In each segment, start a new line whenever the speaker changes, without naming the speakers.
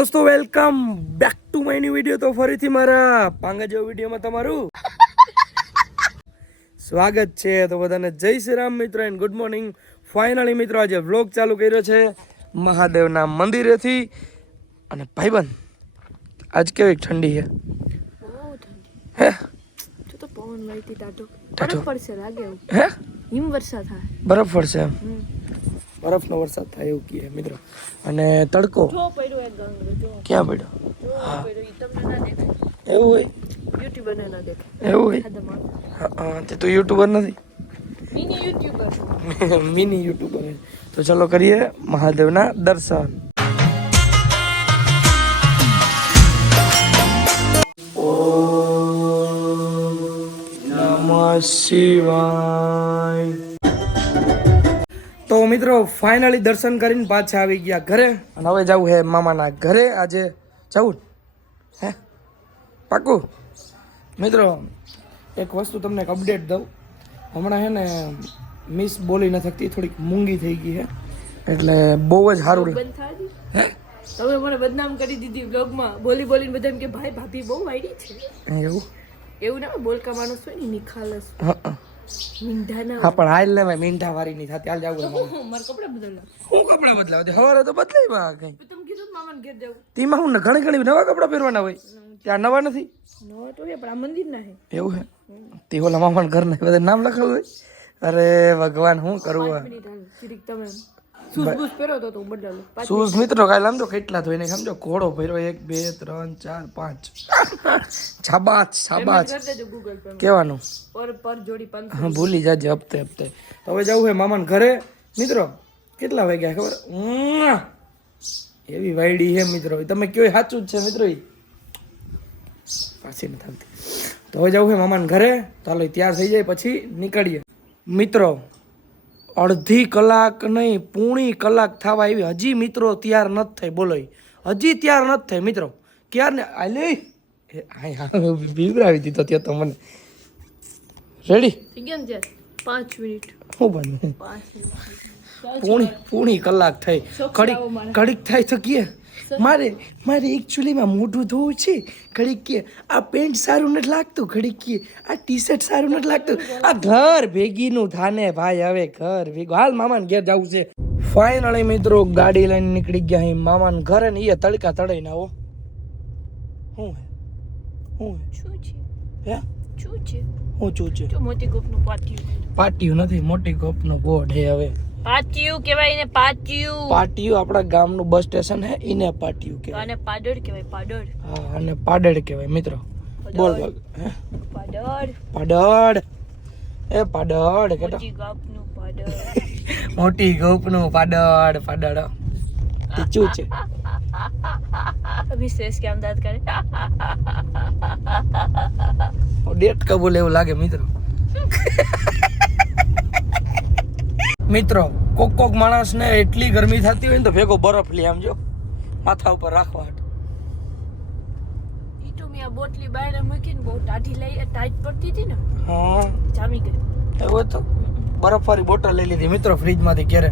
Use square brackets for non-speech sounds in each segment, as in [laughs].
દોસ્તો welcome back to my new video તો ફરીથી મારા પાંગા જેવો વિડીયોમાં તમારું સ્વાગત છે. તો બધાને જય શ્રી રામ મિત્રો એન્ડ ગુડ મોર્નિંગ ફાઇનલી મિત્રો આજે વ્લોગ ચાલુ કર્યો છે મહાદેવના મંદિરેથી. અને ભાઈબંધ આજ કેવી ઠંડી છે? હે?
તો પવન ટાટો બરફ પડશે લાગે
હે?
હિમ વર્ષા થાય.
બરફ પડશે એમ?
હમ.
બરફનો વરસાદ થાય એવું કહે મિત્રો. અને તડકો? ક્યાં પડ્યો? એવું હોય? એવું હોય? તે તો યુટ્યુબર નથી?
મિની યુટ્યુબર [laughs]
તો ચલો કરીએ મહાદેવના દર્શન. શિવાય. મિત્રો ફાઇનલી દર્શન કરીને પાછા આવી ગયા ઘરે. અને હવે જવું હે મામાના ઘરે. આજે જવું હે? પાકું? મિત્રો એક વસ્તુ તમને એક અપડેટ દઉં. હમણાં હે ને મિસ બોલી ન થકતી થોડીક મૂંગી થઈ ગઈ હે. એટલે બહુ જ સારું. હે?
તમે મને બદનામ કરી દીધી બ્લોગમાં બોલી બોલીને બધા એમ કે ભાઈ ભાભી બહુ વાયડી છે.
એવું?
એવું ના હોય, બોલકા માણસ હોય ને નિખાલસ.
હા, હા.
મીંઢા ના
હા પણ હાલ ને ભાઈ મીંઢા વાળી નહીં થતી હાલ જાવું
મારા કપડા બદલના.
હું કપડા બદલાવ હવારે તો બદલાઈ માં કઈ
તમે કીધું ને ઘેર જવું.
તેમાં હું ઘણી ઘણી નવા કપડા પહેરવાના હોય. ત્યાં નવા નથી?
નવા તો પણ આ મંદિર ના હે.
એવું હે? તે ઓલા મામા ઘર ને બધા નામ લખેલું હોય? અરે ભગવાન કરવું
હું પાંચ
શૂઝ મિત્રો કાલે આમ તો કેટલા થઈને સમજો? ઘોડો ભર્યો એક બે ત્રણ ચાર પાંચ. [laughs] છાબાચ છાબાચ કેવાનું? હા ભૂલી જાજે હપ્તે હપ્તે. હવે જવું હે મામાને ઘરે. મિત્રો કેટલા વાગ્યા ખબર. એવી વાયડી હે મિત્રો. તમે કયો સાચું જ છે મિત્રો પાછી નથી આવતી. તો હવે જવું હે મામાને ઘરે. ચાલો તૈયાર થઈ જાય પછી નીકળીએ. મિત્રો અડધી કલાક નહીં પૂણી કલાક થવા આવી. હજી મિત્રો તૈયાર નથી થઈ બોલો હજી તૈયાર નથી થઈ મિત્રો. ક્યાર ને આલે બીવરાવી દીધો ત્યાં તો મને. રેડી
ગયા પાંચ મિનિટ.
શું બને? પૂણી પૂણી કલાક થઈ. ઘડીક ઘડીક થાય તો કે મારે મારે એકચ્યુઅલીમાં મોઢું ધોવું છે. ઘડીક કે આ પેન્ટ સારું નથી લાગતું ઘડીક કે આ ટી શર્ટ સારું નથી લાગતું. આ ઘર ભેગીનું થાને ભાઈ હવે ઘર ભેગું. હાલ મામાને ઘેર જવું છે. ફાઇનલી મિત્રો ગાડી લઈને નીકળી ગયા અહીં મામાને ઘરે ને એ તડકા તળાઈને આવો. શું હે? શું
છે
હે હે?
શું છે.
હું છું
છે? મોટી ગોપનું પાટિયું.
પાટિયું નથી મોટી ગોપનું બોર્ડ હે હવે.
પાટિયું કહેવાય ને પાટિયું.
પાટિયું આપણા ગામનું બસ સ્ટેશન હે એને પાટિયું કહેવાય.
અને પાડળ કહેવાય પાડળ.
હા અને પાડળ કહેવાય મિત્રો. બોલ બોલ હે?
પાડળ.
પાડળ. એ પાડળ કેતો.
મોટી ગપનું પાડળ. [laughs]
મોટી ગપનું પાડળ પાડળ. ટીચું છે?
વિશેષ કે દાદ કરે.
ડેટ કબૂલ એવું લાગે મિત્રો. [laughs] મિત્રો કોક કોક માણસને એટલી ગરમી થતી હોય ને તો ભેગો બરફ લે આમ જો. માથા ઉપર રાખવા
બોટલી બહાર મૂકીને બહુ ટાઢી લઈ ટાઈટ પડતી હતી ને.
હા.
જામી ગઈ.
એવું તો. બરફવાળી બોટલ લઈ લીધી. મિત્રો ફ્રીજમાંથી ક્યારે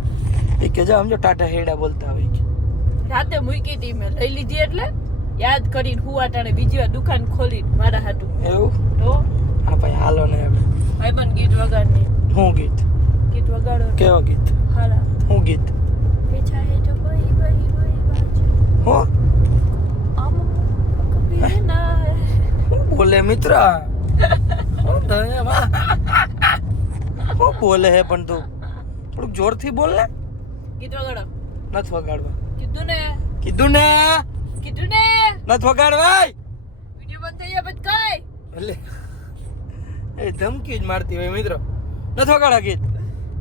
એ કે જા સમજો ટાટા હેડા બોલતા હોય કે
રાતે મૂકી હતી મેં. લઈ લીધી એટલે યાદ કરીને હુવા ટાણે બીજી વાર દુકાન ખોલી મારા હાટું.
એવું?
તો?
હા ભાઈ હાલો ને ભાઈ
ભાઈબંધ ગીત વગાડની.
હું ગીત?
વગાડો
કેવા ગીત?
હાલા
હું ગીત?
પીછા હે તો કોઈ કોઈ કોઈ
હો?
આમ કભી ના.
હું બોલે મિત્ર? હું તો હું બોલે હે પણ તું. થોડુંક જોરથી બોલ ને.
ગીત વગાડો.
નથી વગાડવા.
કીધું ને.
કીધું ને?
કીધું ને.
નથી વગાડવા
વિડિયો બંધ થઈ ગયા પછી કઈ?
એટલે એ ધમકી જ મારતી હોય મિત્રો. નથી વગાડા ગીત?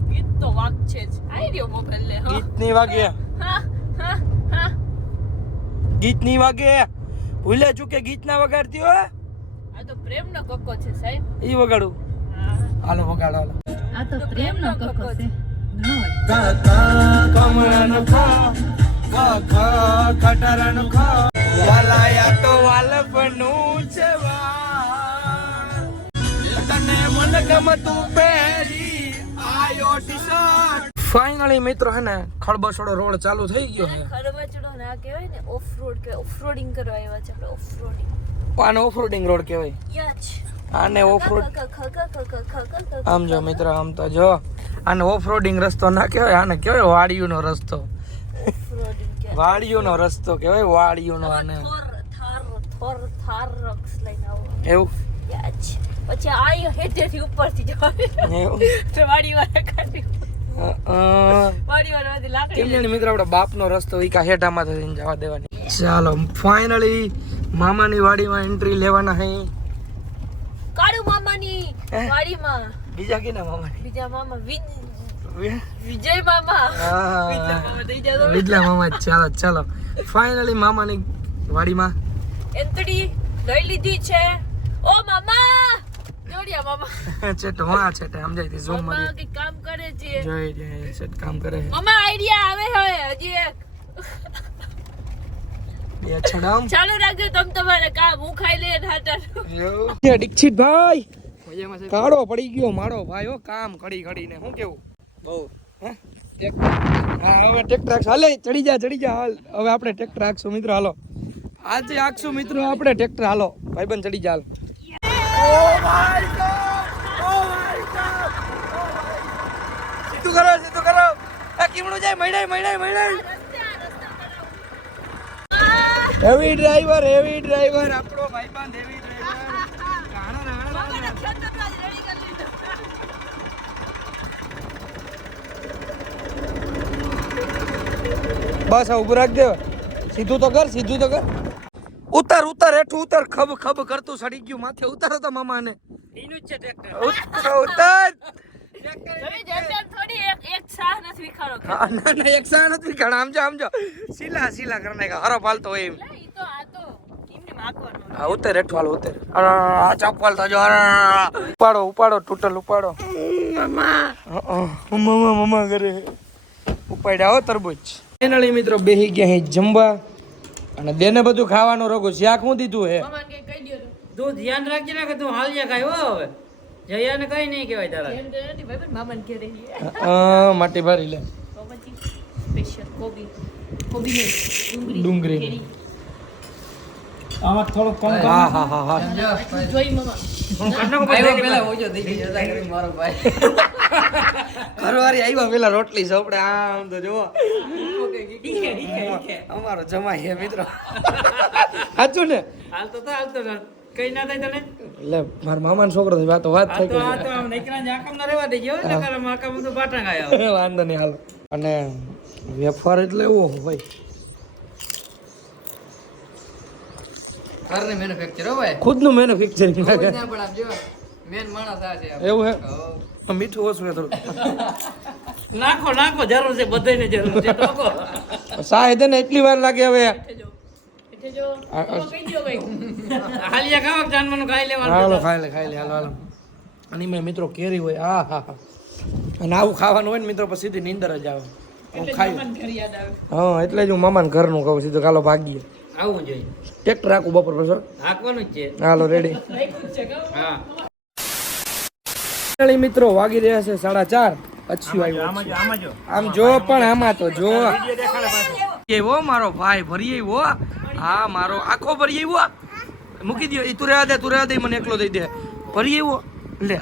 ગીત તો વાગ છે જ. આઈ રહ્યો મોબાઈલ લે હા.
ગીતની વાગે.
હા હા હા
ગીતની વાગે. ભૂલે ચૂકે ગીત ના વગાડતી હોય.
આ તો પ્રેમનો કક્કો છે સાહેબ.
ઈ વગાડું. હાલો વગાડો હાલો.
આ તો પ્રેમનો કક્કો છે.
કમળાનો ખા. ખા ખા ખટારાનો ખા. વાલાયા તો વાલપનું છે વા તને મન ગમતું પહેરી. ફાઇનલી મિત્રો હે ને ખળબસડો રોડ ચાલુ થઈ ગયો છે.
ખરબચડો ના કહેવાય ને ઓફ રોડ કે ઓફ રોડિંગ કરવા આવ્યા છે આપણે ઓફ રોડિંગ
આને ઓફરોડિંગ રોડ કહેવાય. આને ઓફરોડ આમ જો મિત્રો આમ તો જો. આને ઓફરોડિંગ રસ્તો ના કહેવાય આને કહેવાય વાડિયુનો રસ્તો.
ઓફ રોડિંગ
વાડિયુંનો રસ્તો કહેવાય વાડિયુનો આને.
થોર થાર થોર થાર રક્સ લઈને આવો.
એવું?
યચ પછી આ હેઠેથી ઉપરથી જવાનું વાડી વાળા કાઢી
બાપનો રસ્તો હેઠામાં થઈને જવા દેવાની. ચાલો ફાઇનલી મામાની વાડીમાં એન્ટ્રી લેવાના હે.
કાળુ મામાની વાડીમાં.
બીજા કેના મામાની?
બીજા મામા વિજય મામા. વિજય મામા
મામા ચાલો ચાલો. ફાઇનલી મામાની વાડીમાં.
એન્તડી લઈ લીધી છે. ઓ મામા! જોડિયા મામા. [laughs]
છેટ છે તે સમજાય તી ઝૂમ મારી
કઈ કામ કરે છે.
જોઈ જાય છેટ કામ કરે છે.
મામા આઈડિયા આવે હવે હજી એક.
બે છડામ.
ચાલુ રાખજો તમ તમારે કામ હું ખાઈ લઈએ હાટર
દીક્ષિત ભાઈ! કાળો પડી ગયો મારો ભાઈ હો કામ ઘડી ઘડીને શું કેવું? બહુ. હા? હવે ટ્રેક્ટર હાલે ચડી જા ચડી જા હાલ. હવે આપણે ટ્રેક્ટર રાખશું મિત્રો હાલો. આજે રાખશું મિત્રો આપણે ટ્રેક્ટર હાલો. ભાઈબંધ ચડી જા હાલ. સીધું કરો સીધું કરો આ કીમડું જાય મહિનાય મહિનાય મહિનાય હેવી ડ્રાઈવર હેવી ડ્રાઈવર, આપણો ભાઈબાન બસ ઉભું રાખ દે સીધું તો કર, સીધું તો કર. ઉતાર ઉતાર હેઠું ઉતર. ખબ ખબ કરતું સડી ગયું. માથે ઉતારો તો મામા ને એનું જ
છે
ટ્રેક્ટર. ઉતાર ઉતાર. ઉપાડો ઉપાડો ટૂટલ ઉપાડો. મમા. મમા કરે ઉપાડ્યા હો તરબૂચ. ફેનલી મિત્રો બેહી ગયા જમવા. અને દેને બધું ખાવાનો રોગો શાક હું દીધું હે?
તું.
ધ્યાન રાખજે ને કે તું હાલ્યા ખાય હો હવે. જયાને કઈ નહીં કહેવાય તારા.
મામાને કે
રહી માટી ભરી લે.
સ્પેશિયલ કોબી. કોબી
ડુંગળી.
ડુંગળી
આમાં થોડો કમ
કમ હા હા હા.
જોઈ મામા. હું કટનો પેલા હોજો દેખી જતા કરી મારો ભાઈ.
ઘરવાળી આવ્યા પેલા રોટલી સોપડે આમ તો જુઓ. અમારો જમાઈ હે મિત્રો. સાચું ને?
હાલતો તો હાલતો તો. કઈ ના થાય તને?
એટલે મારા મામાનો છોકરો છે વાતો વાત થઈ ગઈ.
આ તો આમ નીકળ્યા આકમ ના રહેવા દેજો નકર આમ આકમ તો બાટા ગાયા
વાંધો નહીં હાલો. અને વેફર એટલે એવો ભાઈ.
ઘરની મેન્યુફેક્ચર હો ભાઈ.
ખુદનું મેન્યુફેક્ચરિંગ
મેન માણસ આ છે
એવું હે? મીઠું ઓછું થોડું [laughs]
નાખો નાખો જરૂર છે બધાને જરૂર છે
સાહેબ ને એટલી વાર લાગે હવે. આ-
હાલિયા ખાવા જાનવાનું ખાઈ લેવાનું?
હાલો ખાઈ લે ખાઈ લે હાલો હાલો. અને મેં મિત્રો કેરી હોય હા હા હા. અને આવું ખાવાનું હોય ને મિત્રો પછી સીધી નીંદર જ આવે. હું ખાઈ હા એટલે જ હું મામાને ઘરનું કહું સીધું કાલો ભાગીએ.
આવું જોઈએ.
ટ્રેક્ટર રાખું બપોર પછી
હાકવાનું જ છે.
હાલો રેડી
હા.
ફાઇનલી મિત્રો વાગી રહ્યા છે સાડા ચાર. પછી આવ્યો આમ જો પણ આમાં તો જો. એવો મારો ભાઈ ભરી આવ્યો હા. મારો આખો ભરી આવ્યો મૂકી દો એ તું રહેવા દે તું રહેવા દે મને એકલો દઈ દે. ભરી આવ્યો લે.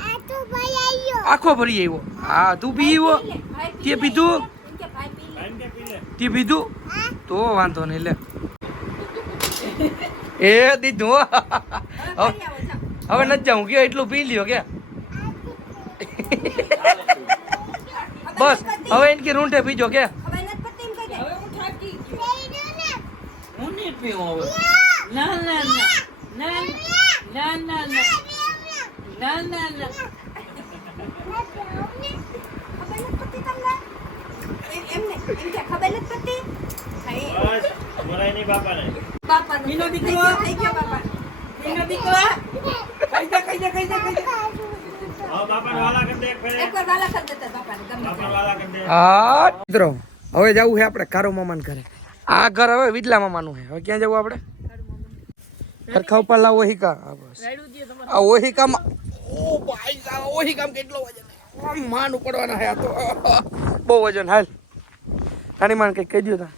આખો ભરી આવ્યો. હા તું પી આવ્યો. તે પીધું? તે પીધું? તો વાંધો નહીં લે. એ દીધું હો. હવે હવે નથી જાઉં. કે એટલું પી લ્યો કે. બસ હવે એનકી રૂંઠે પીજો કે
બાપા
નો
દીકરો દીકરો ખાઈ જા ખાઈ જા ખાઈ જા ખાઈ જા
હા મિત્રો હવે જવું છે આપણે કારો મામાન ઘરે. આ ઘર હવે વિડલા મામાનું છે. હવે ક્યાં જવું આપણે? સરખા ઉપર લાવો ઓહિકા. હા બસ.
રાયડું દ્યો તમારે
આ ઓહિકામાં ઓ ભાઈ સાહેબ ઓહિકામ કેટલો વજન માન ઉપડવાના છે આ તો. [laughs] બહુ વજન હાલ. નાની માન કઈ કહી દો તા.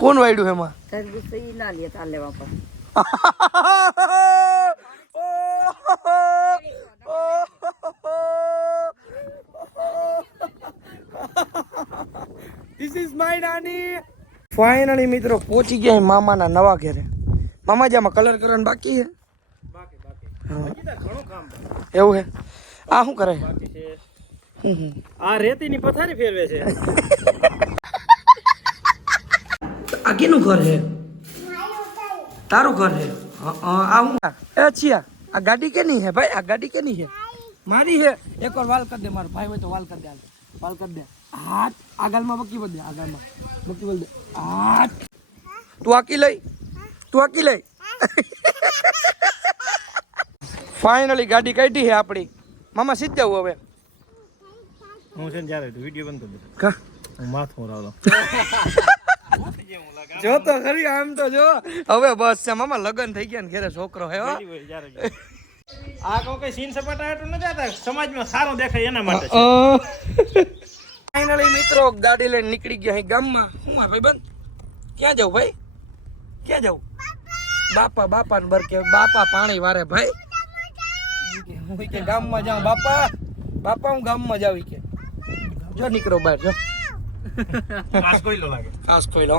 કોણ વાયડું એમાં?
તરબૂચ તો ઈ ના લે તાર લેવા પર. [laughs]
ધીસ ઇઝ માય નાની ફાઇનલી મિત્રો પહોંચી ગયા મામાના નવા ઘરે. મામા આમાં કલર કરવાનું બાકી છે? એવું છે? આ શું કરે.
આ રેતીની પથારી ફેરવે છે.
આ કેનું ઘર છે? તારું ઘર છે? હં, હં, આ હું? એ છીયા. આ ગાડી કેની છે ભાઈ? આ ગાડી કેની છે મારી છે એકવાર વાલ કરી દે મારો ભાઈ હોય તો વાલ કરી દે વાલ કરી દે. હાથ આગળમાં બકી બદલે આગળમાં. બકી બદલે હાથ. તું આકી લઈ. તું આકી લઈ. ફાઇનલી ગાડી કાઢી છે આપણી. મામા સીધ જવું હવે.
હું છે ને જ્યારે વીડિયો બંધ કરી દે
કા?
હું માથું રાવલો [laughs]
જો તો ખરી આમ તો જો. હવે બસ છે મામા લગન થઈ ગયા ને ઘરે છોકરો હે
આ કોઈ કઈ સીન સપાટા હાટું નથી આતા સમાજમાં સારો દેખાય એના માટે
ફાઇનલી મિત્રો ગાડી લઈને નીકળી ગયા અહીં ગામમાં. હું આ ભાઈ બંધ ક્યાં જાવ ભાઈ? ક્યાં જાવ બાપા બાપા ને બર કે બાપા પાણી વારે ભાઈ. કે હું કે ગામમાં જાઉં બાપા. બાપા હું ગામમાં જાવ ઈ કે. જો નીકળો બહાર જો.
આસ કોઈલો લાગે?
ખાસ કોઈ લો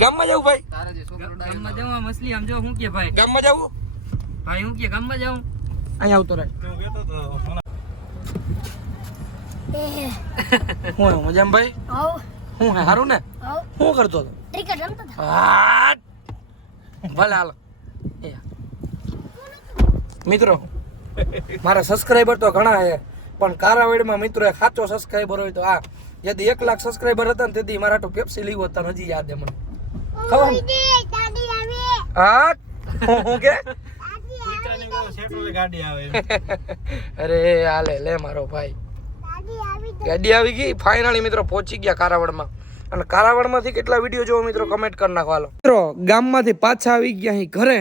ગામમાં જવું ભાઈ?
ગામમાં જવા મછલી આમ જો હું કે ભાઈ?
ગામમાં જવું?
ભાઈ હું કે ગામમાં જાઉં?
અહીંયા આવતો રહે. હું હે, મજામાં ભાઈ? હું હે, હારું ને? હું કરતો હતો
ક્રિકેટ રમતો હતો.
ભલે હાલો. મિત્રો મારા સબસ્ક્રાઈબર તો ઘણા છે પણ કારાવેડમાં મિત્રો એક સાચો સબસ્ક્રાઈબર હોય તો આ યદી એક લાખ સબસ્ક્રાઈબર હતા ને તેથી મારા તો પેપ્સી લીવો હતા હજી યાદ મને. ખબર. હું? હું કે? [laughs] અરે હાલે લે મારો ભાઈ. ગાડી આવી ગઈ. ફાઇનલી મિત્રો પહોંચી ગયા કારાવડમાં. અને કારાવડમાંથી કેટલા વીડિયો જોવો મિત્રો? કમેન્ટ કરી નાખો હાલો. મિત્રો ગામમાંથી પાછા આવી ગયા અહીં ઘરે.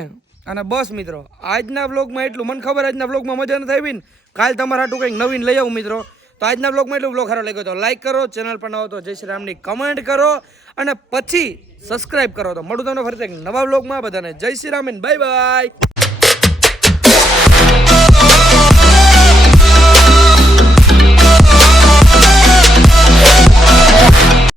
અને બસ મિત્રો આજના વ્લોગમાં એટલું. મને ખબર આજના વ્લોગમાં મજા નથી આવી ને. કાલ તમારા હાટું કંઈક નવીન લઈ આવું મિત્રો. તો આજના બ્લોગમાં એટલું બ્લોગ સારો લાગ્યો તો લાઈક કરો ચેનલ પર ન તો જય શ્રી રામની કમેન્ટ કરો અને પછી સબસ્ક્રાઇબ કરો. તો મળું તમને ફરીથી એક નવા બ્લોગમાં બધાને જય શ્રી રામ બાય બાય